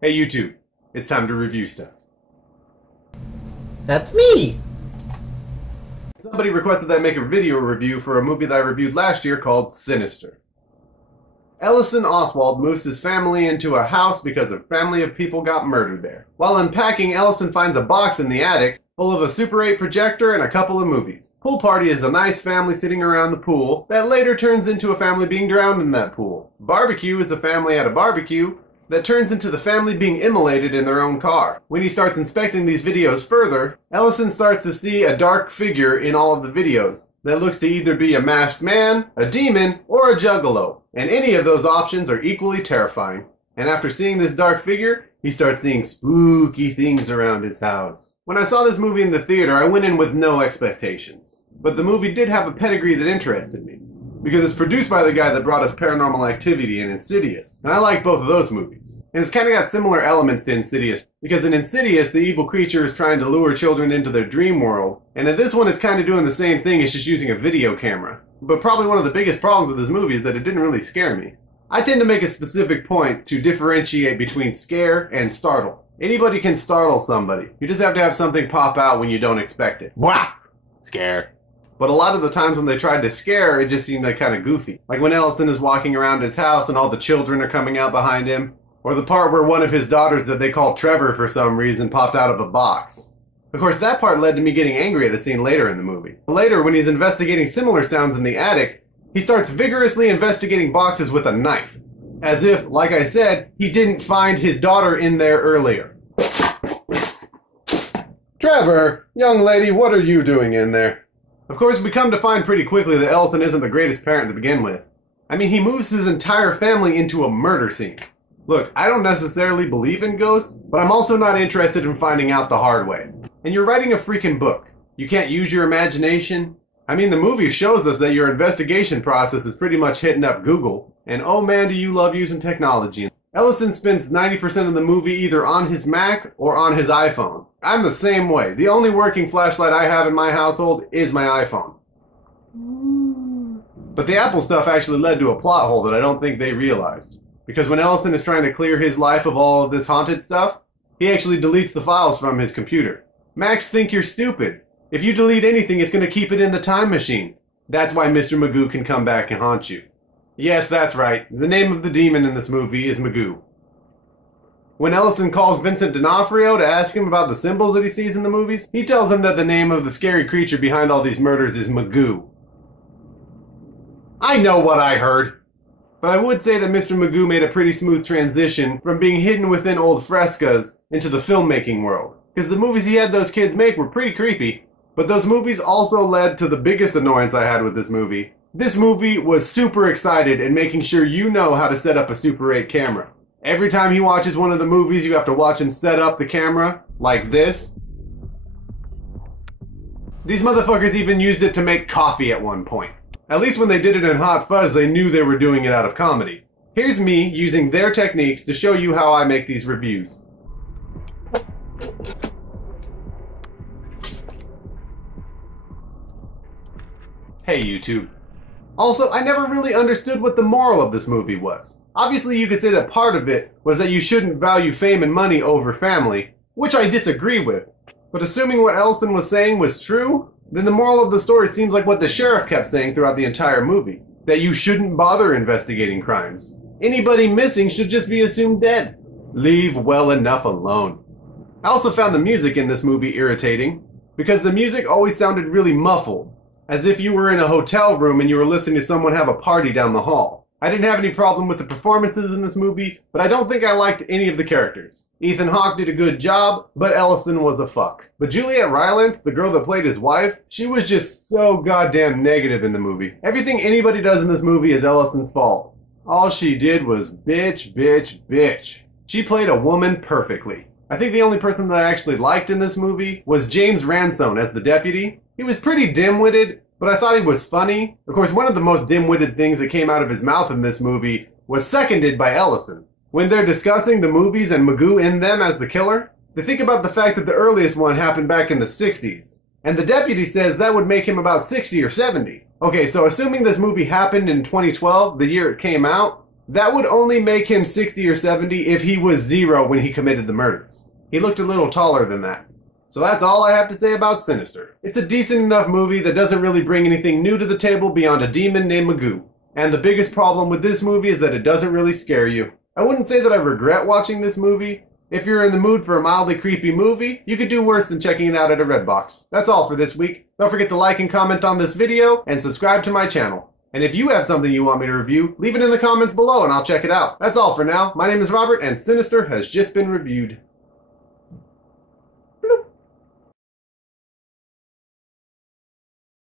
Hey YouTube, it's time to review stuff. That's me! Somebody requested that I make a video review for a movie that I reviewed last year called Sinister. Ellison Oswald moves his family into a house because a family of people got murdered there. While unpacking, Ellison finds a box in the attic full of a Super 8 projector and a couple of movies. Pool Party is a nice family sitting around the pool that later turns into a family being drowned in that pool. Barbecue is a family at a barbecue that turns into the family being immolated in their own car. When he starts inspecting these videos further, Ellison starts to see a dark figure in all of the videos that looks to either be a masked man, a demon, or a juggalo, and any of those options are equally terrifying. And after seeing this dark figure, he starts seeing spooky things around his house. When I saw this movie in the theater, I went in with no expectations. But the movie did have a pedigree that interested me, because it's produced by the guy that brought us Paranormal Activity and Insidious, and I like both of those movies. And it's kind of got similar elements to Insidious, because in Insidious, the evil creature is trying to lure children into their dream world, and in this one it's kind of doing the same thing, it's just using a video camera. But probably one of the biggest problems with this movie is that it didn't really scare me. I tend to make a specific point to differentiate between scare and startle. Anybody can startle somebody, you just have to have something pop out when you don't expect it. Wah! Scare. But a lot of the times when they tried to scare, it just seemed like kind of goofy. Like when Ellison is walking around his house and all the children are coming out behind him. Or the part where one of his daughters that they call Trevor for some reason popped out of a box. Of course, that part led to me getting angry at a scene later in the movie. Later, when he's investigating similar sounds in the attic, he starts vigorously investigating boxes with a knife. As if, like I said, he didn't find his daughter in there earlier. Trevor, young lady, what are you doing in there? Of course, we come to find pretty quickly that Ellison isn't the greatest parent to begin with. I mean, he moves his entire family into a murder scene. Look, I don't necessarily believe in ghosts, but I'm also not interested in finding out the hard way. And you're writing a freaking book. You can't use your imagination? I mean, the movie shows us that your investigation process is pretty much hitting up Google. And oh man, do you love using technology. Ellison spends 90% of the movie either on his Mac or on his iPhone. I'm the same way. The only working flashlight I have in my household is my iPhone. But the Apple stuff actually led to a plot hole that I don't think they realized. Because when Ellison is trying to clear his life of all of this haunted stuff, he actually deletes the files from his computer. Macs think you're stupid. If you delete anything, it's going to keep it in the time machine. That's why Mr. Magoo can come back and haunt you. Yes, that's right. The name of the demon in this movie is Magoo. When Ellison calls Vincent D'Onofrio to ask him about the symbols that he sees in the movies, he tells him that the name of the scary creature behind all these murders is Magoo. I know what I heard. But I would say that Mr. Magoo made a pretty smooth transition from being hidden within old frescoes into the filmmaking world. Because the movies he had those kids make were pretty creepy. But those movies also led to the biggest annoyance I had with this movie. This movie was super excited in making sure you know how to set up a Super 8 camera. Every time he watches one of the movies, you have to watch him set up the camera like this. These motherfuckers even used it to make coffee at one point. At least when they did it in Hot Fuzz, they knew they were doing it out of comedy. Here's me using their techniques to show you how I make these reviews. Hey YouTube. Also, I never really understood what the moral of this movie was. Obviously, you could say that part of it was that you shouldn't value fame and money over family, which I disagree with. But assuming what Ellison was saying was true, then the moral of the story seems like what the sheriff kept saying throughout the entire movie. That you shouldn't bother investigating crimes. Anybody missing should just be assumed dead. Leave well enough alone. I also found the music in this movie irritating, because the music always sounded really muffled, as if you were in a hotel room and you were listening to someone have a party down the hall. I didn't have any problem with the performances in this movie, but I don't think I liked any of the characters. Ethan Hawke did a good job, but Ellison was a fuck. But Juliet Rylance, the girl that played his wife, she was just so goddamn negative in the movie. Everything anybody does in this movie is Ellison's fault. All she did was bitch, bitch, bitch. She played a woman perfectly. I think the only person that I actually liked in this movie was James Ransone as the deputy. He was pretty dim-witted, but I thought he was funny. Of course, one of the most dim-witted things that came out of his mouth in this movie was seconded by Ellison. When they're discussing the movies and Magoo in them as the killer, they think about the fact that the earliest one happened back in the 60s. And the deputy says that would make him about 60 or 70. Okay, so assuming this movie happened in 2012, the year it came out, That would only make him 60 or 70 if he was 0 when he committed the murders. He looked a little taller than that. So that's all I have to say about Sinister. It's a decent enough movie that doesn't really bring anything new to the table beyond a demon named Magoo. And the biggest problem with this movie is that it doesn't really scare you. I wouldn't say that I regret watching this movie. If you're in the mood for a mildly creepy movie, you could do worse than checking it out at a Redbox. That's all for this week. Don't forget to like and comment on this video, and subscribe to my channel. And if you have something you want me to review, leave it in the comments below and I'll check it out. That's all for now. My name is Robert, and Sinister has just been reviewed.